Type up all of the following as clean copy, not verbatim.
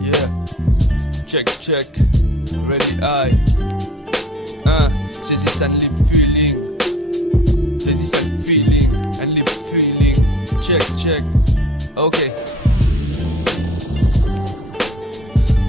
Yeah, check, ready eye. Saisis un lip feeling. Saisis un feeling, un lip feeling. Check, ok.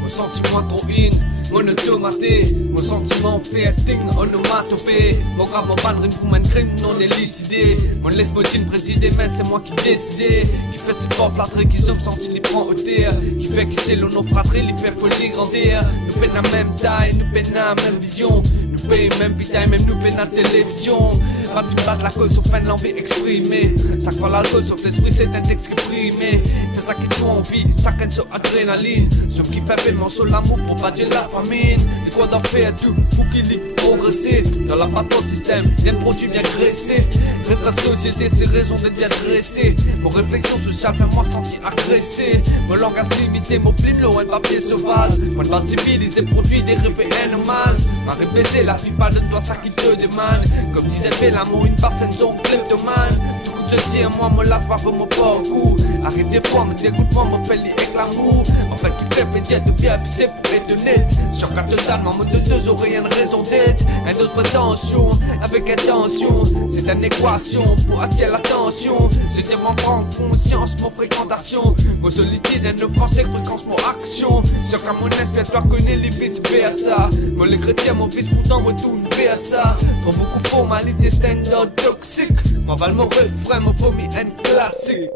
Mon sentiment trop in, mon automaté. Mon sentiment fait un thing onomatopée. Mon grave, mon ban, rime pour un crime non élucidé. Mon laisse-modine présidé, mais c'est moi qui décidé. Qui fait ses forts flatteries, qui ont senti les prend au terre. Qui fait qui c'est l'on fratrie, les fait folie grandir. Nous peine la même taille, nous peine la même vision. Nous paye même pitaille, même nous peine la télévision. Pas de battre la cause sauf fin l'envie exprimée. Ça croit l'alcool sauf l'esprit, c'est un texte exprimé. Fais ça qui nous envie, ça canne sur adrénaline. Sauf qui fait paiement sur l'amour pour pas dire la famine. Et quoi d'en faire tout, faut qu'il y progresser. Dans la patte au système, bien produit, bien graissé. Rêve la société, c'est raison d'être bien dressé. Mon réflexion sociale fait moi sentir agressé. Mon langage limité, mon plim l'eau, un papier sauvage. Point de base civilisé, produit des rêves et un hommage. Marie baiser, la vie pas de toi, ça qui te demande. Comme disait l'amour, une personne son kleptomane. Tout coup de se dire, moi me lasse pas pour mon parcours. Arrive des fois, me dégoûte, moi me fait lier avec l'amour. En fait, qui fait pédier de bien pisser pour être honnête. Choc à totalement, mode de deux oreilles, une raison d'être. Un dose prétention, avec intention. C'est une équation pour attirer l'attention. Se dire, m'en prendre conscience, mon fréquentation. Mon solitude, une offense, fréquence, mon action. Choc à mon esprit, toi connais les vices, ça. Moi, les chrétiens, mon vice, pourtant, retourne ça. Trop beaucoup formalité, stand-up toxique. Moi, val mon refrain, mon vomi, un classique.